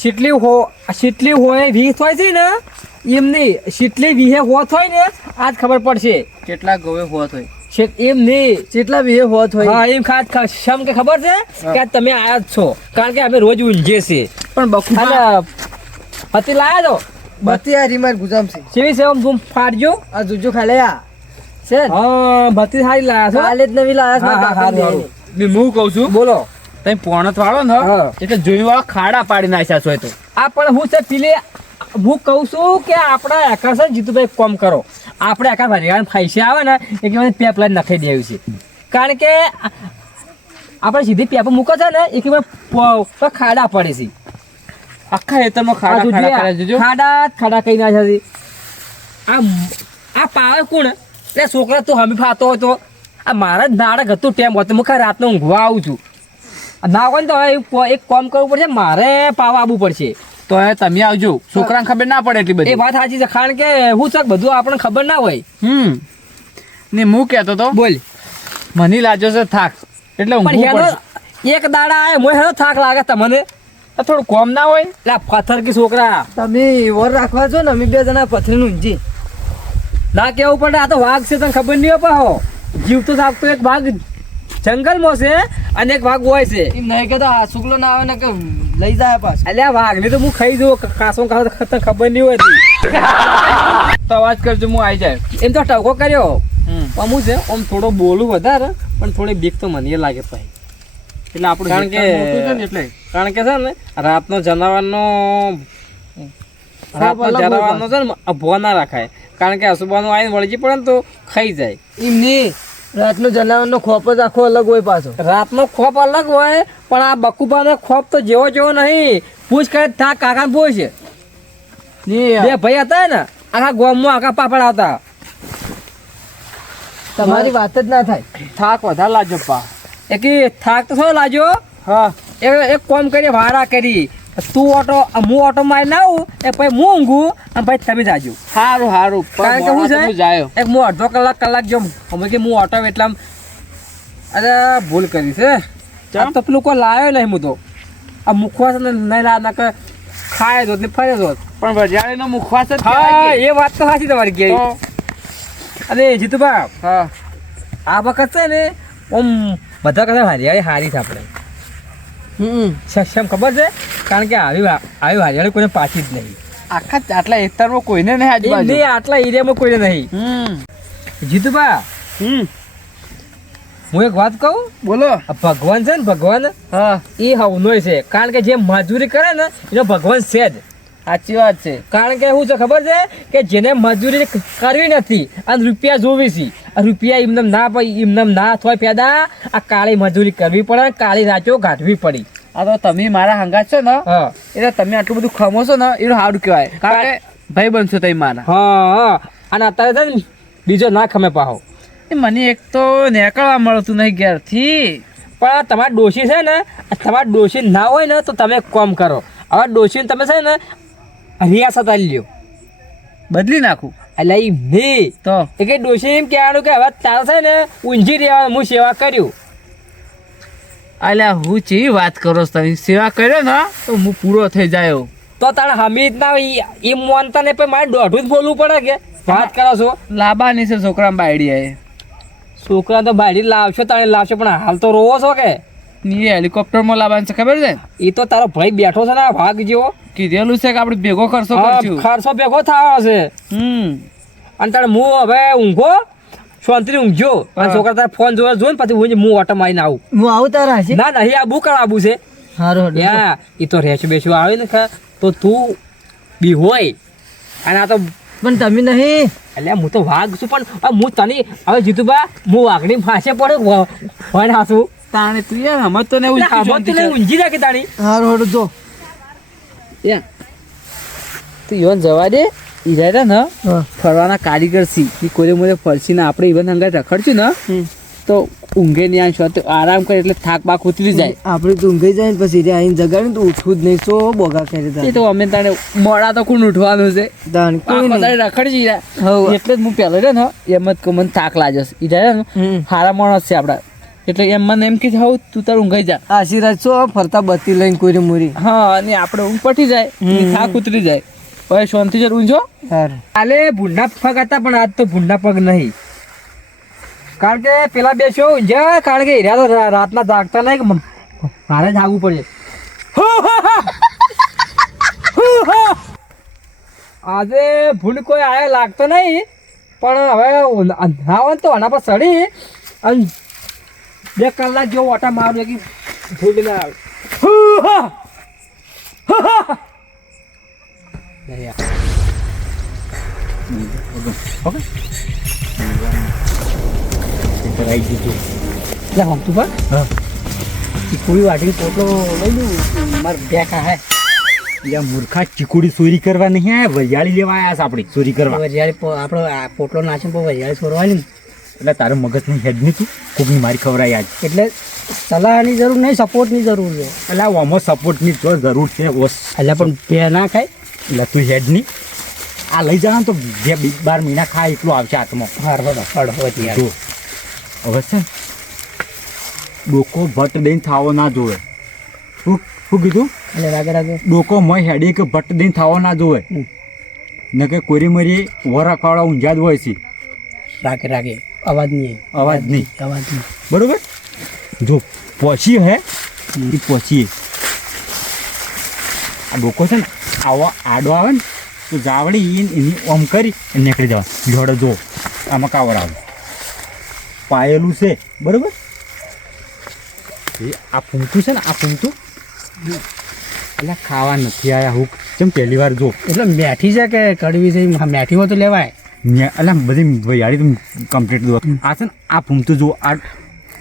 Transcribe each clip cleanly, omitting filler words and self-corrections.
શીટલી હોય 20 હોય છે ને એમ નહીં, શીટલી 20 હોત હોય ને આજ ખબર પડશે કેટલા ગોવે હોત હોય એમ નહીં, કેટલા 20 હોત હોય. હા એમ શમ કે ખબર છે કે આજ તમે આયા જ છો, કારણ કે અમે રોજ ઊંઘીએ છીએ. પણ બકુબા અને હતી લાયા તો બત્તી આ રીમાર ગુજામ છે. કેવી છે આમ તું ફાડજો. આ જોજો ખાલે આ છે ને? હા બત્તી સારી લાયા છો. કાલે જ નવી લાયા છે. હા, હા, સારું. મેં હું કહું છું બોલો. તમે પોણત વાળો ને હા. એટલે જોઈ વાળો ખાડા પાડી નાખ્યા છો એ તો. આ પણ હું છે પેલી હું કહું છું કે આપણા આકાશ જીતુભાઈ કોમ કરો, આપણે આખા ભરિયાણ ફાઈસે આવે ને એ કે મને પેપ લાઈન નખાઈ દેવી છે, કારણ કે આપણે સીધી પેપ મૂકો છે ને એ કે ખાડા પડે છે આખા હેતરમાં ખાડા ખાડા કરે જોજો. ખાડા કઈ ના છે. આ પાવે કોણ એ છોકરા તું હમી ફાતો હોય તો આ મારા જ નાડક હતું ટેમ હોતું હું રાતનો ઊંઘવા આવું છું ના હોય ને તો હવે એક કામ કરવું પડશે, મારે પાવા આવવું પડશે. તો હવે તમે આવજો, છોકરાને ખબર ના પડે એટલી એ બધી. વાત સાચી છે, કારણ કે હું છે બધું આપણને ખબર ના હોય. ને હું કહેતો તો બોલ. મને લાગ્યો છે થાક એટલે પણ ઊંઘવું હેનો પડશે. એક દાડા આવે મોય હેનો થાક લાગે તમને? તો થોડું કોમ ના હોય. એટલે આ પથ્થર કે છોકરા તમે વર રાખવા છો ને અમે 2 જણા પથરીનું ઊંઘી. ના કેવું પડે, આ તો વાઘ છે તને ખબર નહીં હોય. હો જીવ તો થાકતો એક વાઘ જંગલમાં છે અને એક વાઘ હોય છે. એમ નહીં કહેતો આ શુક્લો ના આવે ને કે લઈ જાય પાછું. એટલે આ વાઘને તો હું ખાઈ જઉં, કાસો તને ખબર નહીં હોતી. તો અવાજ કરજો, હું આવી જાય. એમ તો ટકો કર્યો પણ હું છે આમ થોડો બોલું વધારે પણ થોડી બીક તો મને લાગે ભાઈ. એટલે આપણું કારણ કે છે ને રાતનો જનાવરનો છે ને અભો ના રાખાય, કારણ કે અશુભાનું આવીને વળગી પડે ને તો ખાઈ જાય. એમ નહીં, રાતનો જનાવરનો ખોપ જ આખો અલગ હોય પાછો. રાતનો ખોપ અલગ હોય પણ આ બકુબાનો ખોપ તો જેવો નહીં. પૂછ કરે થા કાકાને પૂછ. બે ભાઈ હતા ને આખા ગામમાં આખા પાપડ આવતા. તમારી વાત જ ના થાય. થાક વધારે લાગ્યો પા. એક થાક તો શું લાગ્યો? હા એક કામ કરી વારા કરી, તું હું ઓટો મારી ના આવું એ પછી હું ઊંઘું અને પછી તમે જાજો. સારું કારણ કે હું છે જાયો એક હું અડધો કલાક જો અમે કે હું ઓટો એટલા અરે ભૂલ કરી છે. આમ તો પેલું કોઈ લાવ્યો નહીં હું તો આ મુખવાસ નહીં લાવ્યા કે ખાય દો ને ફરે દો. પણ વરિયાળીનો મુખવાસ જ હા કહેવાય કે. એ વાત તો સાચી તમારી કે. અરે જીતુભા હા આ વખત છે ને આમ બધા કરતા હરિયાળી હારી છે આપણે. શમ ખબર છે, કારણ કે આવી હરિયાળી કોઈને પાછી જ નહીં. આખા આટલા એતરમાં કોઈને નહીં આજુબાજુ. નહીં આટલા એરિયામાં કોઈને નહીં. જીતુભા હું એક વાત કહું, બોલો. આ ભગવાન છે ને ભગવાન હા એ હવનો છે, કારણ કે જે મજૂરી કરે ને એનો ભગવાન છે જ. સાચી વાત છે. કારણ કે શું છે ખબર છે કે જેને મજૂરી કરવી નથી અને રૂપિયા જોવી છે, આ રૂપિયા એમને ના થોય પેદા આ કાળી મજૂરી કરવી પડે, કાળી રાચો ગાંઠવી પડી. આ તો તમે મારા હંગાત છો ને હા એટલે તમે આટલું બધું ખમો છો ને એનું સારું કહેવાય, કારણ કે ભાઈ બનશો તમે મારા. હા અને અત્યારે છે ને બીજો ના ખમે પાહો. મને એક તો નીકળવા મળતું નહીં ઘેરથી. પણ તમારી ડોશી છે ને, તમારી ડોશી ના હોય ને તો તમે કોમ કરો. હવે ડોશીને તમે છે ને રિયાસત આલી લ્યો, બદલી નાખું. એટલે એમ નહીં તો એ કે ડોશી એમ કહેવાનું કે હવે તારે છે ને ઊંઝી રહેવાનું, હું સેવા કર્યું. અલ્યા હું ચેવી વાત કરો છો તમે? સેવા કર્યો ને તો હું પૂરો થઈ જાય. તો તારે હમી ના એમ માનતા ને પણ મારે દોઢું જ બોલવું પડે કે વાત કરો છો. લાબાની છે છોકરા બાયડી આય. છોકરા તો બાયડી લાવશો તારે લાવશો, પણ હાલ તો રોવો છો કે હેલિકોપ્ટરમાં લાવવાનું છે ખબર છે? એ તો તારો ભાઈ બેઠો છે ને ભાગ જેવો કીધેલું છે કે આપણે ભેગો ખર્ચો કરશું. ખર્ચો ભેગો થવાનો છે. અને તારે હું હવે ઊંઘો શાંતિ ઊંઘજો અને છોકરા તારે ફોન જોવા જો ને પછી હું ઓટો મારીને આવું. હું આવું તારા હશે. ના નહીં આબુ કરાવું છે. સારું એ તો રેશું બેસું આવે ને તો તું બી હોય અને આ તો પણ તમે નહીં. એટલે હું તો વાઘ છું પણ હું તને હવે જીતુભા હું વાઘની ફાંસે પડ્યો હોય હાસું તાણે તું યાર હમત તો ને ઊંઘી રાખી તાણી. સારું જો તું યોન જવા દે. ઈરાયરા ને ફરવાના કારીગર સી કોઈને મોરે ફરસી ને આપણે ઇવન હંગાત રખડશું ને તો ઊંઘે નહીં આવશો તો આરામ કરે એટલે થાક બાક ઉતરી જાય. આપણે તો ઊંઘી જાય ને પછી રે આઈને જગાડે તો ઉઠવું જ નહીં. સો બોગા કરી એ તો અમે તાણે મોડા તો કોણ ઉઠવાનું છે? કોઈ નહીં. રખડજી એટલે જ હું પહેલો રે ને એમ જ કહું મને થાક લાગ્યો છે. ઈરાયરા ને સારા માણસ છે આપડા. એટલે એમ મને એમ કે જાવ તું તાર ઊંઘાઈ જા. આશીર્વાદ છો ફરતા બત્તી લઈને કોરી મૂરી. હા અને આપણે ઊંઘ પટી જાય એની થાક ઉતરી જાય પછી શાંતિ જર ઊંઘો. કાલે ભૂંડા પગ હતા પણ આજ તો ભૂંડા પગ નહીં. કારણ કે પેલા બે શો ઊંઝ્યા કારણ કે હીરા તો રાતના જાગતા નહીં કે મારે જાગવું પડે. આજે ભૂંડ કોઈ આયો લાગતો નહીં પણ હવે અંધાવો તો આના પર સડી અને 2 કલાક જેવો ઓટા મારું કે ભૂંડ ના આવે. કરાઈ દીધું એટલે હમતું પણ ચીકુડી વાટીને પોટલો લઈ લઉં મારે બેકા હે યા મૂર્ખા ચીકુડી ચોરી કરવા નહીં આયા વરિયાળી લેવા આયા છે આપણે ચોરી કરવા. વરિયાળી આપણો પોટલો નાખીને પણ વરિયાળી છોડવાની ને એટલે તારે મગજની હેડ નહીં તું કોકની મારી ખવરાય આજ. એટલે સલાહની જરૂર નહીં સપોર્ટની જરૂર છે. એટલે આમાં સપોર્ટની તો જરૂર છે ઓસ. એટલે પણ બે ના ખાય એટલે તું હેડ નહીં આ લઈ જવાનું તો 12 મહિના ખાય એટલું આવશે હાથમાં. જો હવે છે ડોકો ભટ્ટ દઈને થાવો ના જોવે. શું કીધું? એટલે રાગે રાગે ડોકો મય હેડી કે ભટ્ટ દઈને થાવો ના જોવે ને કે કોરી મરી વરાખાવાળા ઊંઝા જ હોય છે. રાગે રાગે અવાજ નહીં અવાજ નહીં અવાજ નહીં બરોબર. જો પછી હે એ પછી આ ડોકો છે ને આવો આડો આવે ને તો જાવડી એની ઓમ કરી અને નીકળી જવા જોડે જો આમાં કાવર આવે પાયેલું છે બરોબર. એ આ ફૂમતું છે ને આ ફૂમતું એટલે ખાવા નથી આવ્યા હું કેમ પહેલી વાર જો એટલે મેઠી છે કે કડવી છે મેઠી હોય તો લેવાય. એટલે બધી વૈયાળી તો કમ્પ્લીટ દો. આ છે ને આ ફૂમતું જો આ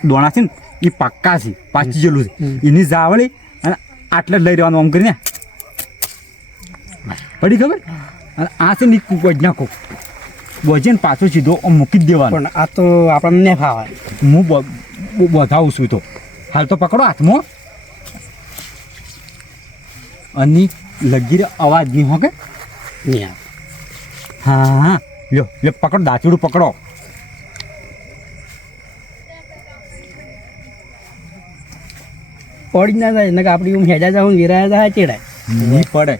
દોણા છે ને એ પાક્કા છે પાછી જેલું છે એની જાવળી અને આટલે જ લઈ રહેવાનું આમ કરીને પડી ખબર. અને આ છે ને બોજ નાખો બોજે ને પાછો સીધો આમ મૂકી જ દેવાનો. પણ આ તો આપણને નહીં ફાવાય. હું બધાવું છું તો હાલ તો પકડો હાથમાં અને લગીર અવાજ નહીં હો કે નહીં આવે. હા હા લ્યો લ્યો પકડો દાચુડું પકડો. પડી ના જાય ને કે આપણી ઊંઘ હેજા જાઉં નિરાયા જાય ચેડાય નહીં પડે.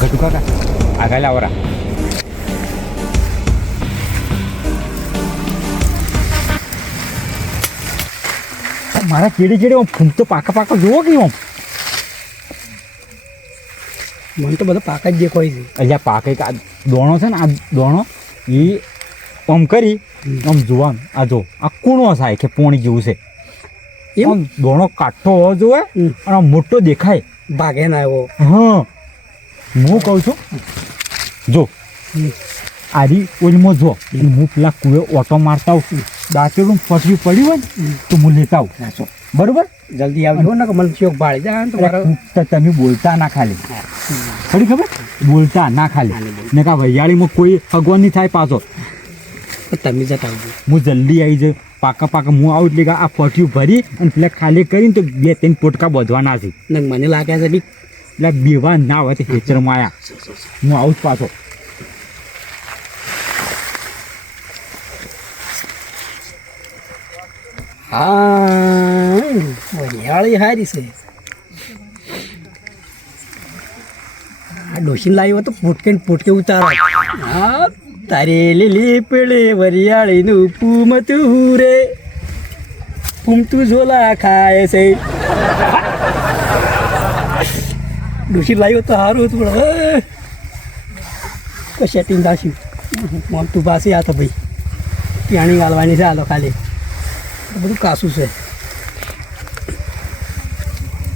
ઘટુ કાકા આગળ લાવરા મારા ચેડી ચેડી આમ ફૂમતો પાકા પાકા જોવો કે આમ મને તો બધો પાક જ દેખાય છે. અહીંયા પાકે આ દોણો છે ને આ દોણો એ આમ કરી આમ જોવાનું આ જો આ કૂણો થાય કે પોણી જેવું છે એમ? આમ દોણો કાઠો હોવો જોઈએ અને આમ મોટો દેખાય. ભાગે ના આવ્યો. હા હું કહું છું જો આરી ઓલમાં જો હું પેલા કુએ ઓટો મારતા આવું દાંતેડું પસર્યું પડ્યું હોય ને તો હું લેતા આવું બરોબર. જલ્દી આવજો ને કે મને ચોક ભાળી જાય ને તો મારો તો તમે બોલતા ના ખાલી ખરી ખબર બોલતા ના ખાલી ને કા વૈયાળીમાં કોઈ અગવડ નહીં થાય પાછો. તમે જતા આવજો. હું જલ્દી આવી જાય પાકા પાકા હું આવું એટલે કે આ ફોટ્યું ભરી અને પેલા ખાલી કરીને તો 2-3 પોટકા બાંધવાના છે ને મને લાગે છે બી એટલે બેવા ના હોય તો ખેતરમાં આવ્યા હું આવું જ પાછો. હા વરિયાળી હારી છે. આ ડોસીને લાવ્યો તો પોટકે ને પોટકે ઉતારો. હા તારે લીલી પેળે વરિયાળીનું પૂમતું રે પૂમતું ઝોલા ખાય છે. ડોસી લાવ્યો તો સારું હતું પણ હવે સેટિંગ થશું. મોમતું પાસે આ તો ભાઈ પ્યાણી ગાલવાની છે આલો ખાલી બધું કાસું છે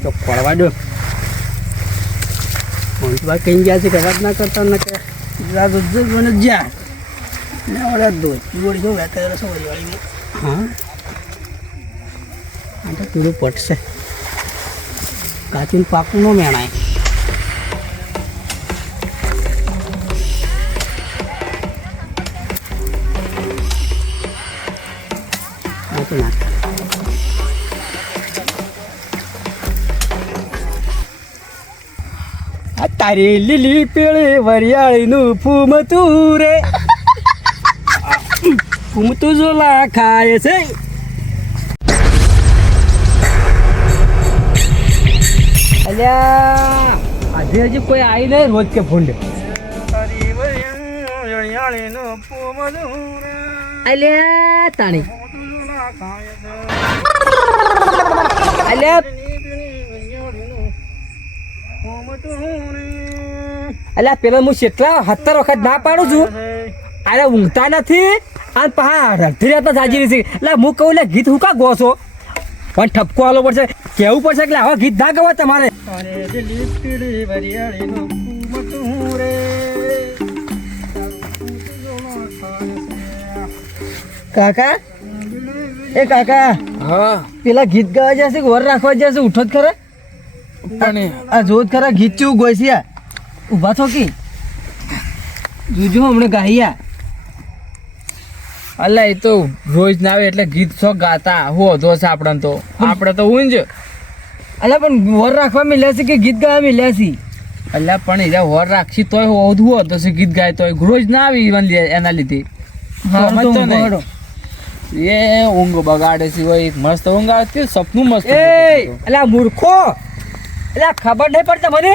તો પડવા દો. મોમતું કઈ ગયા છે કે વાત ના કરતા ને કે મને જ્યાં ને ઓલા દોડી જો વેતા રસો વરિયાળીમાં. હા આ તો પીળું પટશે કાચીને પાકું ન મેણાય. તારી લીલી પેળી વરિયાળીનું ફૂમતું રે ઘૂમતું ઝોલા ખાય છે. અલ્યા આજે હજી કોઈ આવી નહીં રોજ કે ભૂંડ. અલ્યા તાણી અલ્યા અલ્યા પેલા હું કેટલા 17 વખત ના પાડું છું. અરે ઊંઘતા નથી અને પા રડતી રહેતા જાજી રહી છે. એટલે હું કહું લે ગીત હું કા ગો છો પણ ઠપકો આલો પડશે કેવું પડશે એટલે આવા ગીત ના ગવા તમારે. કાકા એ કાકા હા પેલા ગીત ગાવા જશે કે વર રાખવા જશે ઉઠો જ ખરા પણ આ જોત ખરા ગીત ચેવું ગોઈસિયા ઊભા થો કી જોજો હમણાં ગાયા અલ્યા એ તો રોજ ના આવે એટલે ગીત શોખ ગાતા હું વધો છે આપણે તો ઊંઝ. અલ્યા પણ વર રાખવા મિલ્યા છે કે ગીત ગાવા મિલ્યા છે અલ્યા પણ એરા વર રાખશી તોય વધુ હતો છે ગીત ગાય તોય રોજ ના આવી ઈવન એના લીધે હારું તો સમજતો નહીં. ઊંઘો એ ઊંઘ બગાડે છે હોય મસ્ત ઊંઘ આવતી સપનું મસ્ત એ અલ્યા મૂર્ખો અલ્યા ખબર નહીં પડતા મને.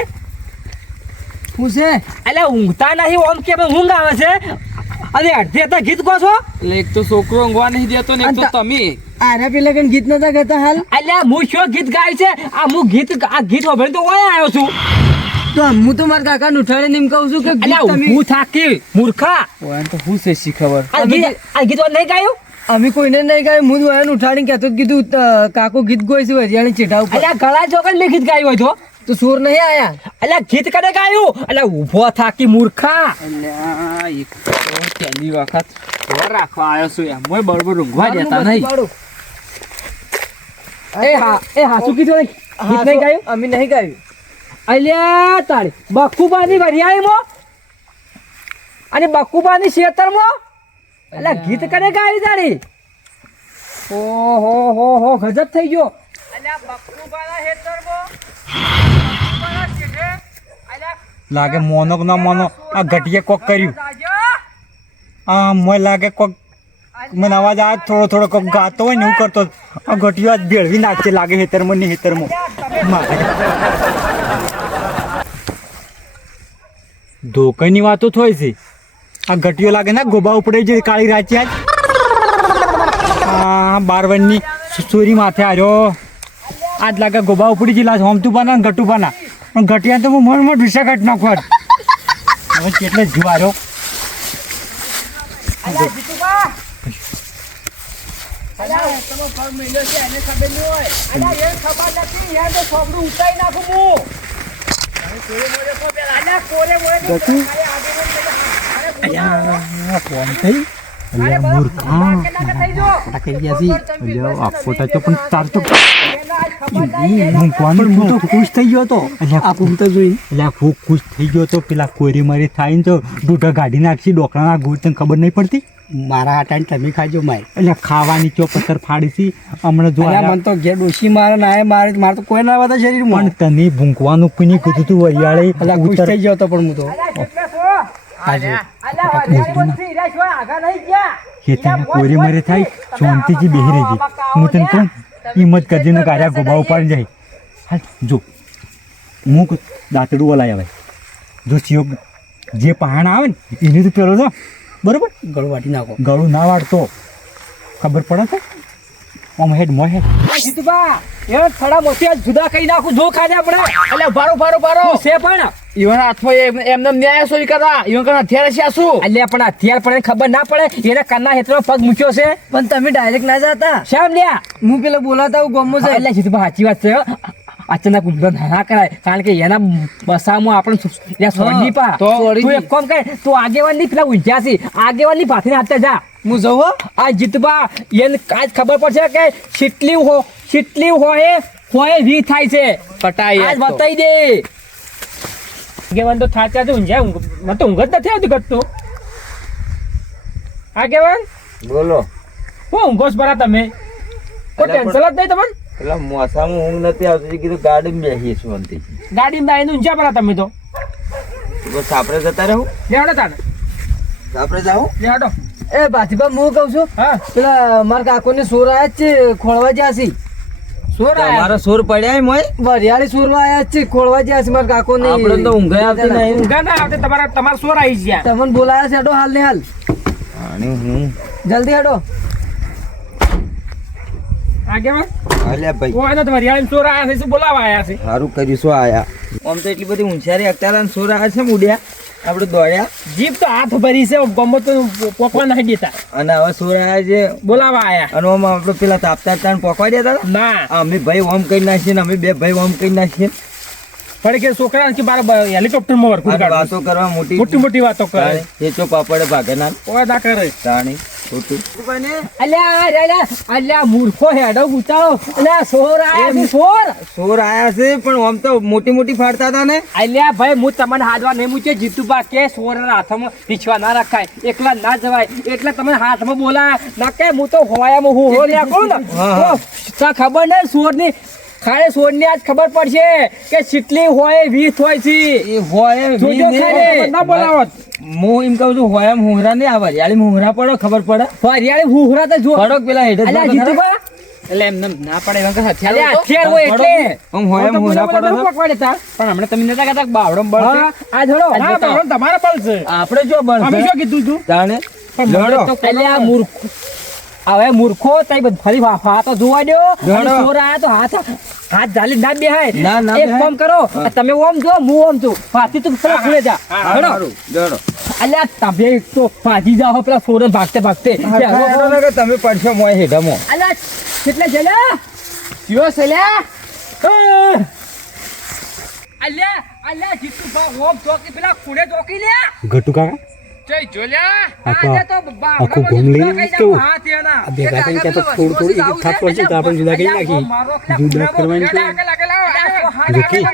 શું છે અલ્યા ઊંઘતા નહીં ઓમ કે ઊંઘ આવે છે અને અડધી હતા ગીત કહો છો. એટલે એક તો છોકરો ઊંઘવા નહીં દેતો ને એક તો તમે આરા પેલા કઈ ગીત નતા ગાતા હાલ અલ્યા હું શું ગીત ગાય છે આ હું ગીત સાંભળીને તો ઓય આવ્યો છું. તો હું તો મારા કાકા ઉઠાડે ને એમ કહું છું કે ગીત અલ્યા તમે- હું થાકી મૂર્ખા. ઓય તો હું છે શી ખબર આ ગીત નહીં ગાયું. અમે કોઈને નહીં ગાયું હું વાયન ઉઠાડીને કહેતો જ કીધું કાકો ગીત ગોઈ છે હરિયાણી ચેટા ઉપર અલ્યા ગળા ચોકન મેં ગીત ગાયું હોય તો સુર નહીં આયા અલ્યા ગીત કને ગાયું અલ્યા ઊભો થાકી મૂર્ખા. અલ્યા એક તો પહેલી વખત વર રાખવા આવ્યો છું એમ મોય બરોબર ઊંઘવા દેતા નહીં. એ હા શું કીધું ગીત નહીં ગાયું. અમે નહીં ગાયું અલ્યા તાળી બકુબાની વરિયાળીમાં અને બકુબાની શેતરમાં અલ્યા ગીત કને ગાયું તાળી. ઓહો હો હો ગજબ થઈ ગયો. અલ્યા બકુબાના શેતરમાં બકુબાના શેઠે અલ્યા લાગે મોનો કે ના મોનો આ ઘટીએ કોક કર્યું આ મને લાગે કોક મને અવાજ આ થોડો કોક ગાતો હોય ને એવું કરતો આ ઘટીઓ આજ ભેળવી નાખશે લાગે હેતરમાં ને હેતરમાં ધોકાની વાતો થોય છે આ ઘટીઓ લાગે ને ગોબા ઉપડે છે કાળી રાચી આજ આ બારવણની ચોરી માથે આવ્યો આજ લાગે ગોબા ઉપડી ગયેલા હોમતું પાના ને ઘટું પાના પણ ઘટિયા તો હું મન વિષય કાઢ નાખવા હવે કેટલે જીવ આવ્યો અલ્યા જીતુબા અલ્યા તમે પગ મેલ્યો છે એને ખબર નહીં હોય. અલ્યા એ ખબર નથી યાર તો છોકરું ઉતાઈ નાખું હું. અરે કોરે મોરે કો પેલા અલ્યા કોરે મોરે તો ગટુ? ફોન થઈ અલ્યા મૂર્ખા થઈ જો અલ્યા આ ફોટા તો પણ તાર તો એના આજ ખબર નહીં હું કોણ હું તો ખુશ થઈ ગયો તો આ પૂમતા જોઈને અલ્યા હું ખુશ થઈ ગયો તો પેલા કોરી મારી થાય ને તો ડૂઢા ગાડી નાખી ડોકરાના ગોળ તને ખબર નહીં પડતી મારા હાટાને તમે ખાજો માય અલ્યા ખાવાની ચો પથ્થર ફાડી હતી હમણાં જો અલ્યા મને તો ઘેર ડોશી મારે ના મારે મારે તો કોઈ ના આવતા શરીરમાં પણ તને ભૂંકવાનું કોઈને કીધું તું વરિયાળે અલ્યા ખુશ થઈ ગયો તો પણ હું તો અલ્યા કેટલા છો અલ્યા વાડિયા વચ્ચે ઈરા છો આગા નહીં ગયા કે તને કોરી મારે થાય શાંતિથી બેહી રહેજે હું તને કહું હિંમત કરજે ને કાર્યા ગોબા ઉપાડી જાય હાલ જો હું દાંતડું ઓલાય આવે જો ચિયો જે પહાણ આવે ને એને તો પેલો તો બરોબર ગળું વાટી નાખો ગળું ના વાળતો ખબર પડે છે ઓમ હેડ મો હેડ જીતુબા એ થોડા મોટી આજ જુદા કરી નાખું જો ખાજે આપણે અલ્યા ભારો છે પણ ઈવન હાથમાં એમને ન્યાય સોરી કરવા ઈવન કણ હથિયાર છે આ શું અલ્યા પણ હથિયાર પણ એને ખબર ના પડે એને કન્ના હેતરો પગ મૂક્યો છે પણ તમે ડાયરેક્ટ ના જતા શામ લ્યા હું પેલા બોલાતા હું ગમો છે એટલે જીતુબા સાચી વાત છે હો. અચાનક ઊંધો ના કરાય કારણ કે એના બસામાં આપણે સોડની પા તો તું એક કામ કર તું આગેવાન ની પેલા ઊંઝ્યા છે આગેવાન ની ભાથીને હાથે જા હું જઉં હો આ જીતબા એને આજ ખબર પડશે કે કેટલી હોય વી થાય છે પટાઈ આજ બતાવી દે આગેવાન તો થાચા છે ઊંઝ્યા મને તો ઊંઘ જ નથી આવતી ઘટતું આગેવાન બોલો હું ઊંઘોશ બરા તમે કોઈ ટેન્શન જ નહીં તમને પેલા મોસામાં ઊંઘ નથી આવતી કીધું ગાડીમાં બેસીએ શાંતિ ગાડીમાં આવીને ઊંઝા બરા તમે તો બસ આપણે જતા રહું લેવાડો તાને આપણે જાઉં લેવાડો એ બાજીબા હું કહું છું હા પેલા મારા કાકોને સોર આયા જ છે ખોળવા જ્યાં છે સોર તમારા સોર પડ્યા મોય વરિયાળી સોરમાં આયા જ છે ખોળવા જ્યાં છે મારા કાકોને આપણે તો ઊંઘાઈ આવતી નહીં ઊંઘા ના આવતે તમારા સોર આવી ગયા તમને બોલાયા છે હેડો હાલ ને હાલ અને હું જલ્દી હેડો આગેવાન અલ્યા ભાઈ કોઈ તો વરિયાળી સોર આયા છે શું બોલાવા આયા છે સારું કર્યું શું આયા આમ તો એટલી બધી ઊંચારી અત્યારે સોર આવ્યા છે મુડ્યા આપણે દોડ્યા જીપ તો હાથ ભરી છે ગમો તો પોકવા નહીં દેતા અને હવે સોર આવ્યા છે બોલાવા આયા અને આમ આપણે પેલા તાપતા તાણ પોકવા દેતા હતા ના અમે ભાઈ ઓમ કરી નાખીએ ને અમે બે ભાઈ ઓમ કરી નાખીએ પડે કે છોકરા કે બાર હેલિકોપ્ટર માં વર્કું આ કાઢો વાતો કરવા મોટી મોટી મોટી વાતો કરે એ ચો પાપડે ભાગે ના ઓય ના કરે તાણી ખોટું અલ્યા મૂર્ખો હેડો ઉતારો અલ્યા સોર આયા છે સોર સોર આયા છે પણ આમ તો મોટી મોટી ફાડતા હતા ને અલ્યા ભાઈ હું તમને હાથવા નહીં મૂકે જીતુબા કે સોરના હાથમાં પીછવા ના રખાય એકલા ના જવાય એટલે તમે હાથમાં બોલા ના કે હું તો હોયામાં હું હો લ્યા કહું ને હા. તો ખબર ને સોરની ખાલી સોરની આજ ખબર પડશે કે ચીટલી હોય 20 હોય છે એ હોય જોજો ખાલી ના બોલાવત હું એમ કહું છું હોય એમ હુંહરા નહીં આવે યાળી હુંહરા પડો ખબર પડે હરિયાળી હુહરા તો જો પડો પેલા હેઠે અલ્યા જીતુબા એટલે એમને ના પડે એમ કે અલ્યા હથિયાર હોય એટલે આમ હોય એમ હુંહરા પડે છે. પણ હમણાં તમે નતા કહેતા બાવડો બળશે હા, આ જોડો હા બાવળો તમારા બળ છે આપણે જો અમે બનશે શું કીધું તું જાણે લડો અલ્યા મૂર્ખ હવે મૂર્ખો તઈ બધ ફરી વાફા તો જોવા દો અને ચોર આયા તો હાથ ઝાલી ના બેહાય ના, ના એક બેહાય. કામ કરો તમે ઓમ જો હું ઓમ છું ફાતી તું પેલા ખુલે જા હડો સારું, લડો. અલ્યા તમે એક તો ફાજી જાઓ પેલા સોરન ભાગતે ભાગતે હેડો ને કે તમે પડશો મોય હેઠામાં. અલ્યા કેટલે જલ્યા કયો સલ્યા અલ્યા અલ્યા જીતુ બા ઓમ ચોકી પેલા ખુડે ચોકી લે ઘટુ કાકા જય જોલ્યા આખો- આજે તો આખું ઘૂમ લઈને કઈ કેવું? હાથ એના ભેગા થઈને ક્યાં તો થોડું થોડું એક થાક પડશે તો આપણે જુદા કરી નાખીએ જુદા કરવાની છે જોકી.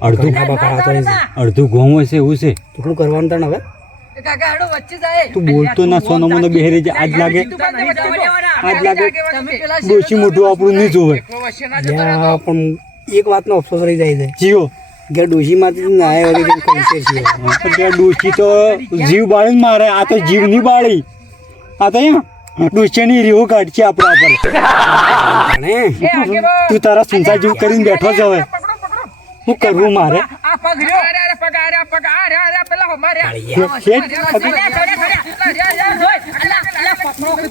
અડધું ખાવા કરાતો છે અડધું ઘઉં હશે એવું છે થોડું કરવાનું તને હવે કાકા હેડો વચ્ચે જાય તું બોલતો ના સોનો મને બેહરી જાય આજ લાગે આજ લાગે તમે પેલા ડોશી મોઢું આપણું નહીં જોવે યા, પણ એક વાતનો અફસોસ રહી જાય છે જીઓ કે ડોશીમાંથી ના આવ્યા વગર કંઈ છે છીએ. ત્યાં ડોશી તો જીવ બાળી મારે આ તો જીવ નહીં બાળી આ તો ડોશીની રીવો કાઢશે આપણા પર અને તું તારા સુનસા જેવું કરીને બેઠો જ હવે શું કરવું મારે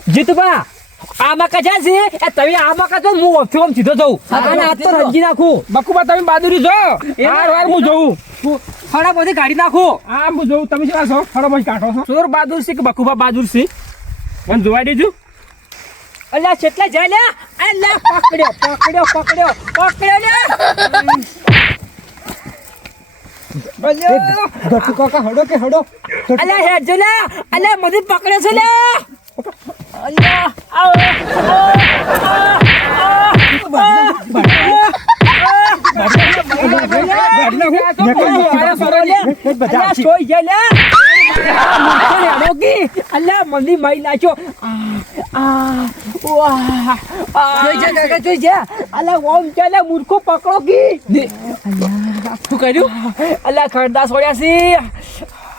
જીતુબા આમાં કજા છે એ તમે આમાં કજો હું ઓફથી ઓમ સીધો જઉં અને આ તો રંજી નાખું બકુબા તમે બહાદુરી જો વાર વાર હું જોઉં ફળા બધી કાઢી નાખું આ હું જોઉં તમે શું છો ફળા બધી કાઢો છો ચોર બહાદુર છે કે બકુબા બહાદુર છે મને જોવા દેજો અલ્યા કેટલા જાય લ્યા અલ્યા પકડ્યો ગટુ કાકા હડો કે હડો અલ્યા હેડ જો લ્યા અલ્યા મને પકડે છે લ્યા અલ્યા અલ્યા મંદી મારી નાખ્યો ઓમ ચાલે મૂર્ખો પકડો કી શું કર્યું અલ્યા ખરદાસ વળ્યા છે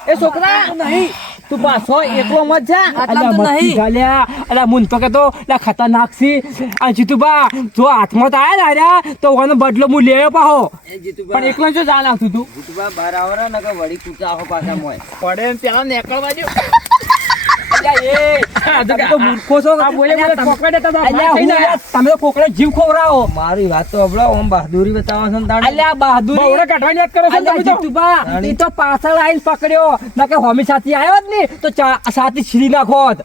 એ છોકરા નહીં તું પાછો એકલો મત જા આટલા તો નહીં. અલ્યા મુન તો કેતો લા ખતરનાક છે આ જીતુબા જો હાથમાં તો આયા ને આર્યા તો ઓનો બદલો હું લેયો પાહો એ જીતુબા પણ એકલો જો જાન આવતું તું જીતુબા બહાર આવો ને કે વળી કૂચા આવો પાછા મોય પડે ને પેલા નીકળવા દો તમે તો મૂર્ખો છો તમે તો કોકડે જીવ ખવડાવો મારી વાત તો હબળો ઓમ બહાદુરી બતાવો છો ને તાણે. અલ્યા બહાદુરી બહુડે કાઢવાની વાત કરો છો તમે તો જીતુબા ઈ તો પાછળ આવીને પકડ્યો નકે હોમી સાથી આવ્યો જ ને તો સાથી છીરી નાખોત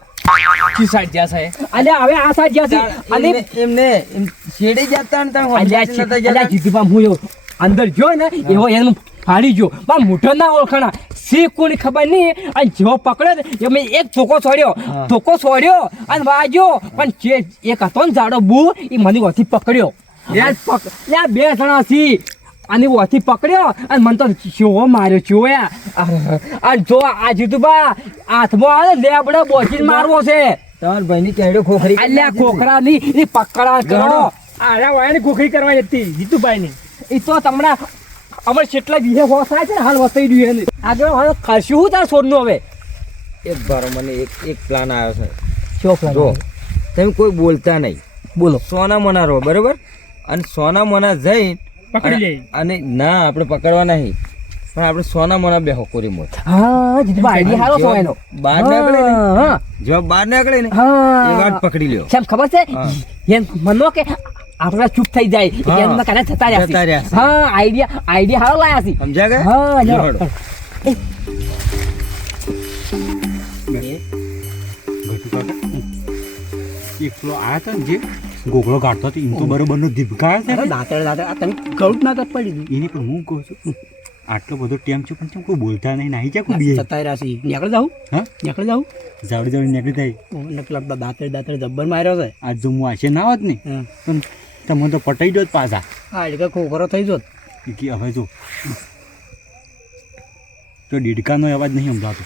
કી સાઈડ જ્યા છે અલ્યા હવે આ સાઈડ જ્યા છે અને એમને એમ છેડી જતા ને તાણે અલ્યા હોમજાતી નતા જતા. અલ્યા જીતુબા હું એવો અંદર ગયો ને એવો એનું ફાડી ગયો પણ મોઢો ના ઓળખાણા સી કોની ખબર નહીં અને જેવો પકડ્યો ને એ મેં એક ધોકો છોડ્યો અને વાગ્યો પણ જે એક હતો ને જાડો બુ એ મને ઓથી પકડ્યો લે બે જણા છી અને ઓથી પકડ્યો અને મને તો ચો માર્યો ચોયા અને જો આ જીતુબા હાથમાં આવે લેબડો બોચીને મારવો છે તમારા ભાઈની કેડો ખોખરી અલ્યા ખોખરા ની એ પકડા કરો આરા વાયની ખોખરી કરવાની હતી જીતુભાઈ ની એ તો તમને અમારે કેટલા દિવસે હોશ થાય છે ને હાલ વસાઈ રહ્યું એને આગળ હવે કરશું હું તાર સોરનું હવે એક ભારો મને એક પ્લાન આવ્યો છે. શું plan જો આવ્યો? તમે કોઈ બોલતા નહીં, બોલો. સોના મોના રહો બરોબર, અને સોના મોના જઈ અને ના આપણે પકડવા નહીં, પણ આપણે સોના મોના બેહો કોરી મોત હા જીતુભાઈ આઈડિયા સારો છે એનો. બહાર નીકળે ને, હા જો બહાર નીકળે ને હા એ વાત પકડી લ્યો. કેમ ખબર છે હા. એમ મનો કે આપણા ચૂપ થઈ જાય હા. એમના કારણે જતા રહ્યા જતા છે. રહ્યા છે. હા આઈડિયા સારો લાયા છે. સમજ્યા કે હા લ્યો લ્યો. હળો. ગટુ કાકા એકલો આયા હતા ને જે ગોગળો કાઢતો હતો એમ તો બરોબરનો ધીબકાયો છે ને. દાંતર આ તમે ગળું ના પડી દીધું. એને પણ હું કહું છું આટલો બધો ટેમ છે પણ ચમ કોઈ બોલતા નહીં નાહી જા કોઈ બે જતા રહ્યા છે. નીકળી જાઉં હા નીકળી જાઉં જાવડી જાવડી નીકળી થાય. પેલા દાંતર જબ્બર માર્યો છે. આજ જો હું આશે ના હોત ને હા પણ તમે તો પટાઈ દો જ પાછા. એટલે ખોખરો થઈ જોત. કે હવે જો તો દીડકાનો અવાજ નહીં સંભળાતો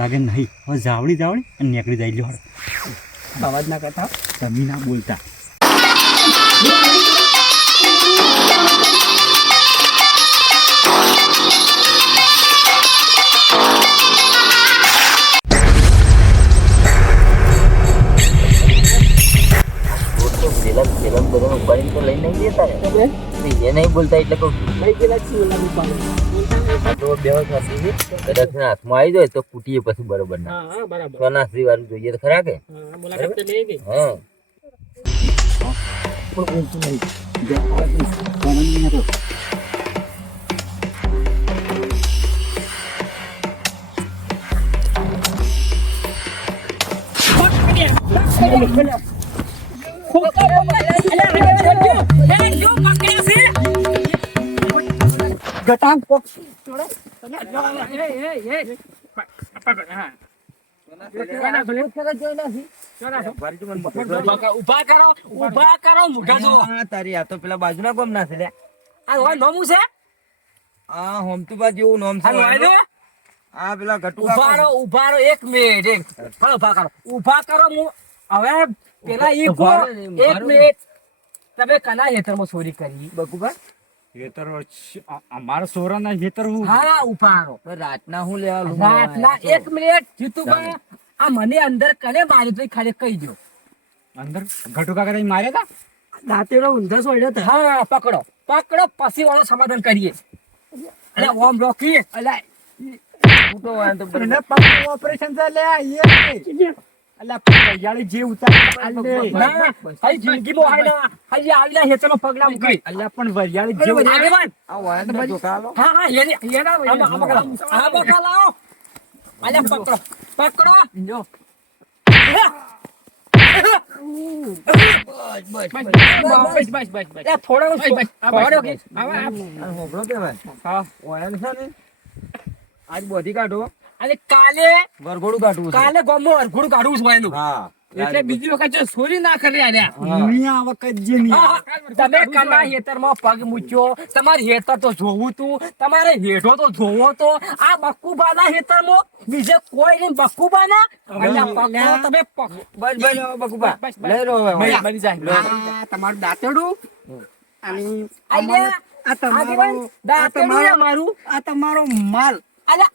લાગે નહીં. હવે જાવડી અને નીકળી જાય લ્યો. અવાજ ના કરતા. તમે ના બોલતા. એ નહીં બોલતા એટલે કહું છું. આ તો બેહોશ નથી. કદાચ એના હાથમાં આવી જાય તો કૂટીએ પછી બરોબર ના. સોના શ્રી વાળું જોઈએ તો ખરા કે હા. ગટાંગ પોક ઉભા કરો મોઢા જો. હા, તારી આ તો પેલા બાજુના ગામ ના છે લ્યા. આ હોય નોમું છે. આ હોમતુબા જેવું નામ છે. આ હોય ને? આ પેલા ગટુ ઉભા રહો 1 મિનિટ ઉભા કરો હું હવે પેલા ઈ કો ઉભા રહો ને, ઉભા 1 રહો ને. મિનિટ તમે કના હેતરમાં ચોરી કરી બકુબા ખેતર અમારા સોરાના ખેતર હું હા ઉભા રહો રાતના હું લેવા રાતના 1 મિનિટ જીતુભાઈ આ મને અંદર કને મારી તો ખાલી કહી દો અંદર ગટુ કાકા માર્યા હતા. દાંતેડો ઊંધા સોડ્યો તો. હા પકડો પછી વાળો સમાધાન કરીએ અરે ઓમ રોકી અલા ફૂટો હોય તો બરોબર. એને પગ ઓપરેશન છે લે એ અલા પૈયાળી જે ઉતાર ના હઈ જિંદગીમાં હાય ના હઈ આવીના હેતરમાં પગલા મૂકી અલ્યા પણ વરિયાળી જે બરોબર, આગેવાન. આ હોય તો જો કાલો. હા એના આ બકા લાવો અલ્યા પકડો જો બસ થોડો કે આ હોભળો કે ભાઈ હોય છે ને આજ બધી કાઢો અને કાલે વરઘોડું કાઢવું છે. કાલે ગોમો અરઘોડું કાઢવું છે એનું હા એટલે બીજી વખત જો ચોરી ના કરી આલ્યા આ વખત જે તમે કના હેતરમાં પગ મૂક્યો તમારે હેતર તો જોવું તું તમારે હેઠો તો જોવો તો આ બક્કુબાના હેતરમાં બીજે કોઈ નહીં બક્કુબાના અલ્યા પકડો તમે બસ બસ હવે બકુબા બસ, બસ. લઈ લો હવે બની જાય આ તમારું દાંતેડું અને અલ્યા આ તમારું આગેવાન, દાંતેડું એ મારું આ તમારો માલ. અલ્યા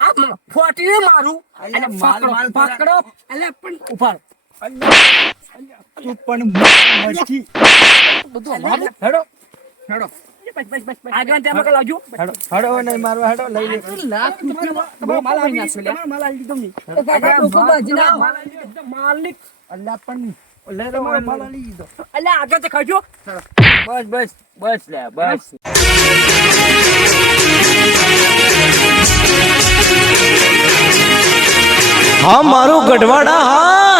આ ફોટી મારું અને માલ, માલ પકડો અલ્યા પણ ઉપર તું પણ મરજી બધું હેડો હેડો બસ આગળ તેમાં કે લાવજો હેડો હેડો નહીં મારવા હેડો લઈ લે. લાખ રૂપિયા તમારો માલ આવી નાખ્યો લે. તમારો માલ આવી દીધો મેં. માલિક અલ્લા પણ લઈ લો મારો માલ આલી દીધો. અલ્યા આગળ તે ખાજો બસ બસ બસ લે બસ. હા મારું ગઢવાડા હા